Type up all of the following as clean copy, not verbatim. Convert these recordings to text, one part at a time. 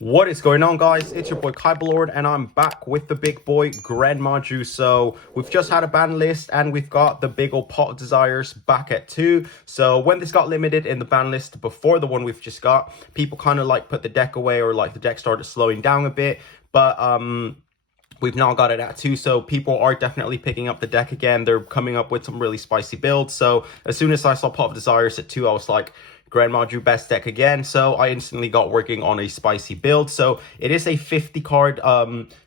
What is going on, guys? It's your boy Kyberlord, and I'm back with the big boy GREN Maju. So we've just had a ban list, and we've got the big old Pot of Desires back at 2. So when this got limited in the ban list before the one we've just got, people kind of like put the deck away, or like the deck started slowing down a bit. But we've now got it at 2, so people are definitely picking up the deck again. They're coming up with some really spicy builds. So as soon as I saw Pot of Desires at 2, I was like, GREN Maju best deck again. So I instantly got working on a spicy build. So it is a 50 card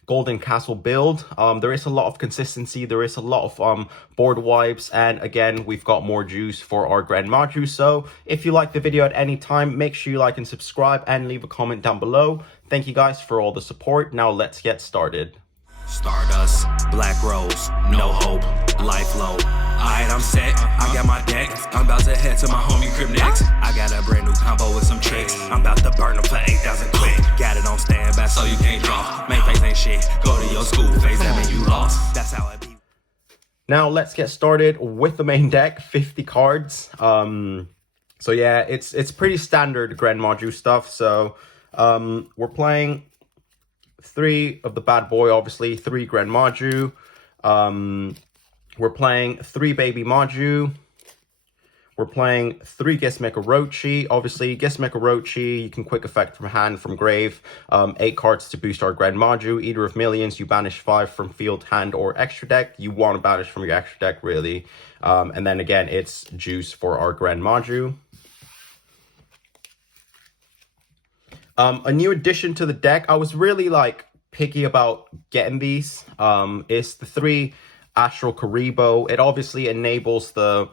Golden Castle build. There is a lot of consistency. There is a lot of board wipes. And again, we've got more juice for our GREN Maju. So if you like the video at any time, make sure you like and subscribe and leave a comment down below. Thank you guys for all the support. Now let's get started. Stardust, Black Rose, no hope, life low. Alright, I'm set, I got my deck. I'm about to head to my homie crib next. I got a brand new combo with some chicks. I'm about to burn them for 8,000 quick. Got it on standby so you can't draw. Main face ain't shit, go to your school phase, that mean you lost. That's how it be. Now let's get started with the main deck, 50 cards. So yeah, it's pretty standard GREN Maju stuff. So we're playing 3 of the bad boy, obviously 3 GREN Maju. We're playing 3 baby Maju. We're playing 3 Gizmek Orochi. Obviously, Gizmek Orochi, you can quick effect from hand, from grave. 8 cards to boost our GREN Maju. Eater of Millions, you banish 5 from field, hand, or extra deck. You want to banish from your extra deck, really. And then again, it's juice for our GREN Maju. A new addition to the deck, I was really like picky about getting these, is the 3 Astral Karibo. It obviously enables the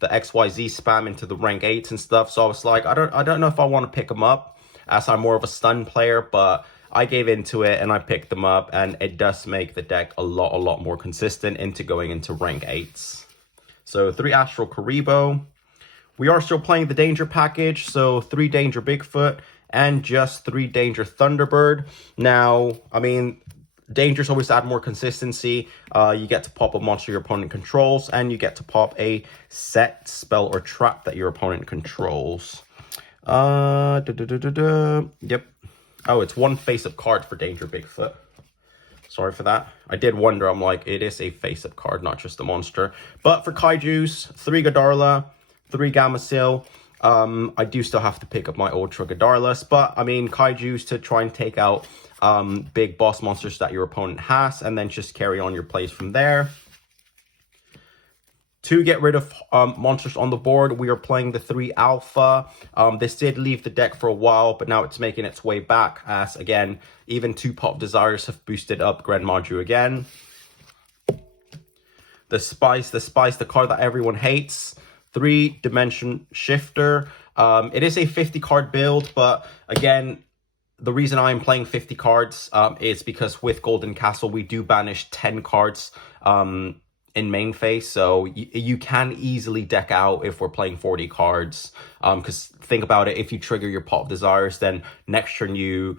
XYZ spam into the rank 8s and stuff. So I was like, I don't know if I want to pick them up, as I'm more of a stun player, but I gave into it and I picked them up, and it does make the deck a lot more consistent into going into rank 8s. So 3 Astral Karibo. We are still playing the Danger package, so 3 Danger Bigfoot and just 3 Danger Thunderbird. Now, I mean, Dangers always add more consistency. You get to pop a monster your opponent controls, and you get to pop a set, spell, or trap that your opponent controls. Yep. Oh, it's 1 face-up card for Danger Bigfoot. Sorry for that. I did wonder. I'm like, it is a face-up card, not just a monster. But for Kaijus, 3 Godarla, 3 Gamecill. I do still have to pick up my Ultra Godarlas, but I mean, Kaijus to try and take out big boss monsters that your opponent has, and then just carry on your plays from there. To get rid of monsters on the board, we are playing the 3 Alpha. This did leave the deck for a while, but now it's making its way back, as again, even 2 Pot of Desires have boosted up GREN Maju again. The Spice, the card that everyone hates. 3 Dimension Shifter. It is a 50 card build, but again, the reason I'm playing 50 cards is because with Golden Castle, we do banish 10 cards in main phase. So you can easily deck out if we're playing 40 cards. Because think about it, if you trigger your Pot of Desires, then next turn your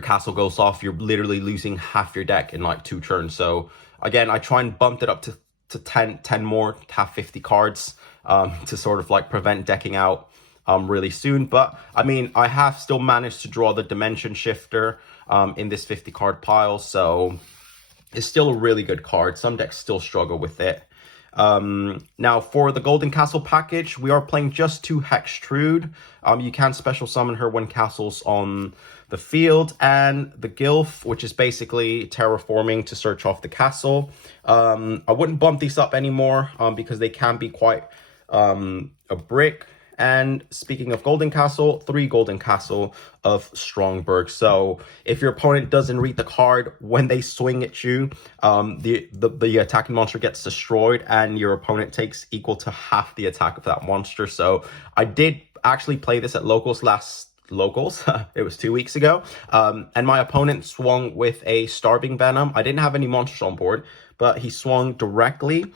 castle goes off, you're literally losing half your deck in like 2 turns. So again, I try and bump it up to 10 more, to have 50 cards to sort of like prevent decking out really soon. But I mean, I have still managed to draw the Dimension Shifter in this 50 card pile, so it's still a really good card. Some decks still struggle with it. Now for the Golden Castle package, we are playing just 2 Hextrude. You can special summon her when castle's on the field, and the Gilf, which is basically terraforming to search off the castle. I wouldn't bump these up anymore because they can be quite a brick. And speaking of Golden Castle, 3 Golden Castle of Strongberg. So if your opponent doesn't read the card, when they swing at you, the attacking monster gets destroyed, and your opponent takes equal to half the attack of that monster. So I did actually play this at locals it was 2 weeks ago, and my opponent swung with a Starving Venom. I didn't have any monsters on board, but he swung directly.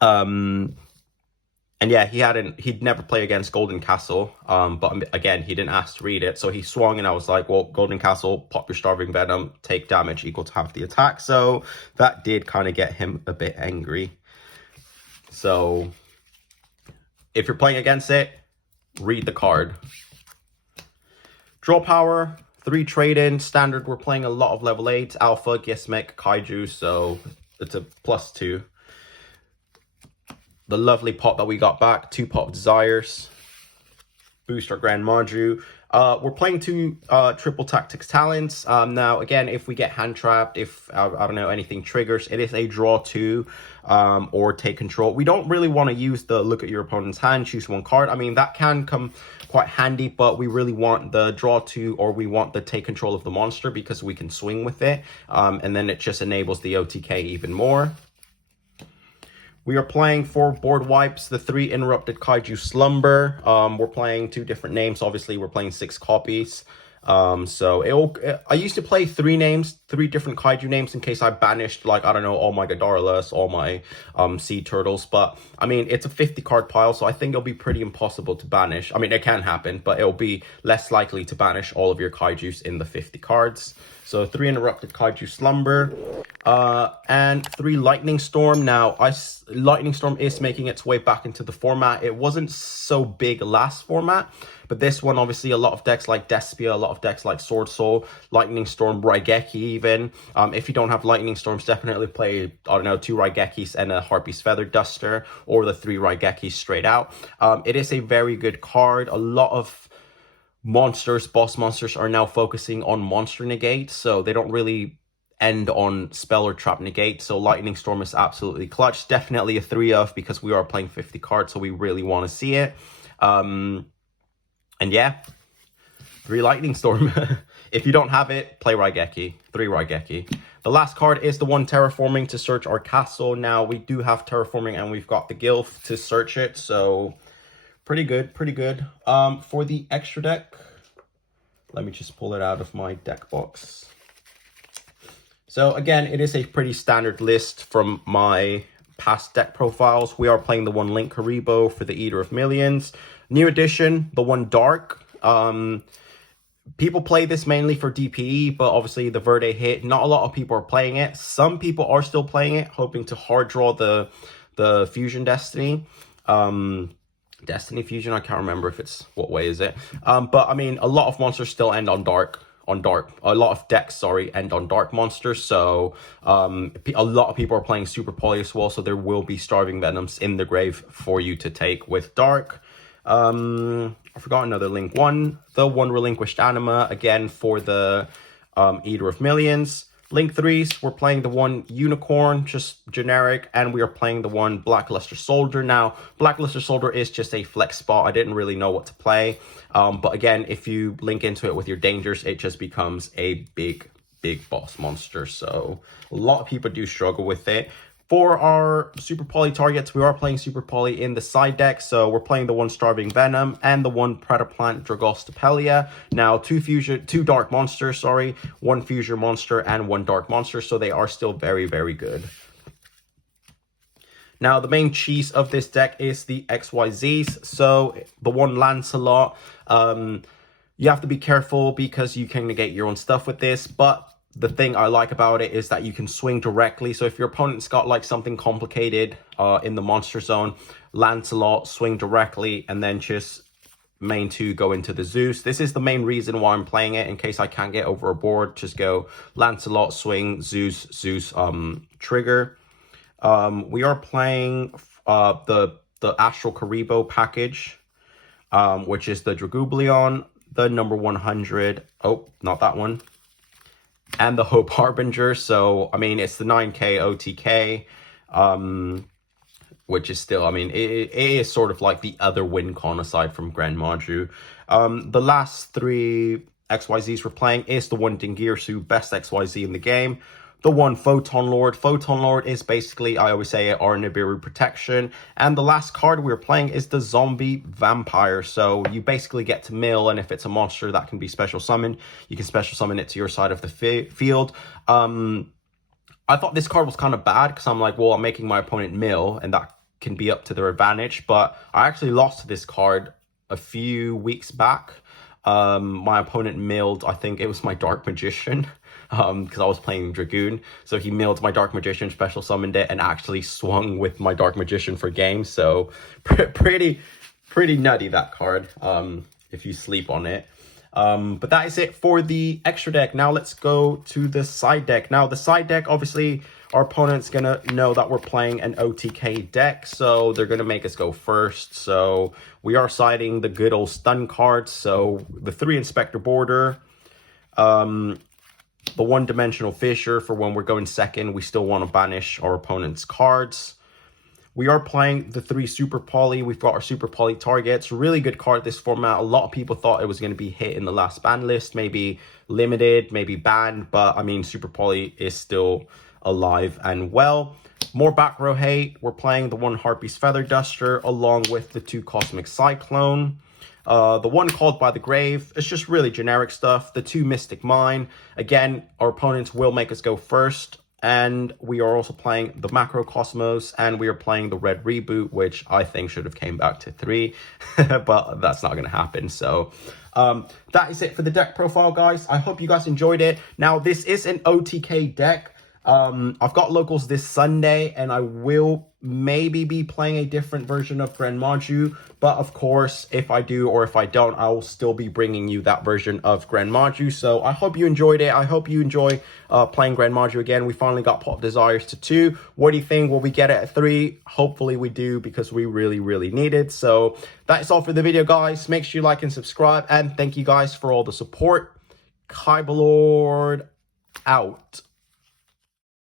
And yeah, he'd never play against Golden Castle, but again, he didn't ask to read it, so he swung, and I was like, well, Golden Castle, pop your Starving Venom, take damage equal to half the attack. So that did kind of get him a bit angry. So if you're playing against it, read the card. Draw power, 3 trade-in. Standard, we're playing a lot of level 8. Alpha, Gizmek, Kaiju, so it's a +2. The lovely pot that we got back, 2 Pot of Desires. Boost our GREN MAJU. We're playing 2 triple tactics talents. Now, again, if we get hand trapped, if I don't know, anything triggers, it is a draw 2 or take control. We don't really want to use the look at your opponent's hand, choose 1 card. I mean, that can come quite handy, but we really want the draw 2 or we want the take control of the monster because we can swing with it. And then it just enables the OTK even more. We are playing 4 board wipes, the 3 Interrupted Kaiju Slumber. We're playing 2 different names. Obviously, we're playing 6 copies. I used to play 3 different Kaiju names in case I banished, like, I don't know, all my Godarlas, all my Sea Turtles. But, I mean, it's a 50 card pile, so I think it'll be pretty impossible to banish. I mean, it can happen, but it'll be less likely to banish all of your Kaijus in the 50 cards. So 3 Interrupted Kaiju Slumber, and 3 Lightning Storm. Now, Lightning Storm is making its way back into the format. It wasn't so big last format, but this one, obviously, a lot of decks like Despia, a lot of decks like Sword Soul, Lightning Storm, Raigeki even. If you don't have Lightning Storms, definitely play, I don't know, 2 Raigekis and a Harpy's Feather Duster, or the 3 Raigekis straight out. It is a very good card. A lot of boss monsters are now focusing on monster negate, so they don't really end on spell or trap negate. So Lightning Storm is absolutely clutch. Definitely a 3 of, because we are playing 50 cards, so we really want to see it. And yeah, 3 Lightning Storm. If you don't have it, play Raigeki. 3 Raigeki. The last card is the 1 Terraforming to search our castle. Now, we do have Terraforming and we've got the Gilf to search it, so pretty good, pretty good. For the extra deck, let me just pull it out of my deck box. So again, it is a pretty standard list from my past deck profiles. We are playing the 1 Link Haribo for the Eater of Millions. New edition, the 1 Dark. People play this mainly for DPE, but obviously the Verde hit. Not a lot of people are playing it. Some people are still playing it, hoping to hard draw the Fusion Destiny. Destiny Fusion, I can't remember if it's, what way is it? But I mean, a lot of monsters still end on dark. A lot of decks, sorry, end on dark monsters. So a lot of people are playing Super Poly as well, so there will be Starving Venoms in the grave for you to take with dark. I forgot another link. The 1 Relinquished Anima, again for the Eater of Millions. Link 3s, we're playing the 1 Unicorn, just generic, and we are playing the 1 Blackluster Soldier. Now, Blackluster Soldier is just a flex spot. I didn't really know what to play. But again, if you link into it with your dangers, it just becomes a big boss monster. So a lot of people do struggle with it. For our Super Poly targets, we are playing Super Poly in the side deck. So we're playing the 1 Starving Venom and the 1 Predaplant Dragostopelia. Now, 2 dark monsters, sorry. 1 Fusion monster and 1 dark monster. So they are still very, very good. Now, the main cheese of this deck is the XYZs. So the 1 Lancelot, you have to be careful because you can negate your own stuff with this, but the thing I like about it is that you can swing directly. So if your opponent's got like something complicated in the monster zone, Lancelot, swing directly, and then just main 2 go into the Zeus. This is the main reason why I'm playing it. In case I can't get over a board, just go Lancelot, swing, Zeus, trigger. We are playing the Astral Karibo package, which is the Dragooblion, the number 100. Oh, not that one. And the Hope Harbinger. So, I mean, it's the 9K OTK, which is still, I mean, it is sort of like the other win con aside from GREN MAJU. The last 3 XYZs we're playing is the 1 Dingirsu, best XYZ in the game. The 1 Photon Lord. Photon Lord is basically, I always say, our Nibiru protection. And the last card we're playing is the Zombie Vampire. So you basically get to mill, and if it's a monster that can be special summoned, you can special summon it to your side of the field. I thought this card was kind of bad because I'm like, well, I'm making my opponent mill, and that can be up to their advantage. But I actually lost to this card a few weeks back. My opponent milled, I think it was my Dark Magician, because I was playing Dragoon. So he milled my Dark Magician, special summoned it, and actually swung with my Dark Magician for game. So pretty nutty, that card, if you sleep on it. But that is it for the extra deck. Now let's go to the side deck. Now the side deck, obviously, our opponent's gonna know that we're playing an OTK deck, so they're gonna make us go first. So we are siding the good old stun cards. So the 3 Inspector Border, the 1-dimensional Fissure for when we're going second. We still want to banish our opponent's cards. We are playing the 3 Super Poly. We've got our Super Poly targets. Really good card this format. A lot of people thought it was going to be hit in the last ban list, maybe limited, maybe banned, but I mean, Super Poly is still alive and well. More back row hate. We're playing the 1 Harpy's Feather Duster along with the 2 Cosmic Cyclone. The 1 Called by the Grave. It's just really generic stuff. The 2 Mystic Mine. Again, our opponents will make us go first. And we are also playing the Macro Cosmos, and we are playing the Red Reboot, which I think should have came back to 3, but that's not going to happen. So that is it for the deck profile, guys. I hope you guys enjoyed it. Now, this is an OTK deck. I've got locals this Sunday, and I will maybe be playing a different version of GREN Maju, but of course, if I do or if I don't, I will still be bringing you that version of GREN Maju. So I hope you enjoyed it. I hope you enjoy playing GREN Maju again. We finally got Pop Desires to 2. What do you think? Will we get it at 3? Hopefully we do, because we really need it. So that's all for the video, guys. Make sure you like and subscribe, and thank you guys for all the support. Kyberlord out.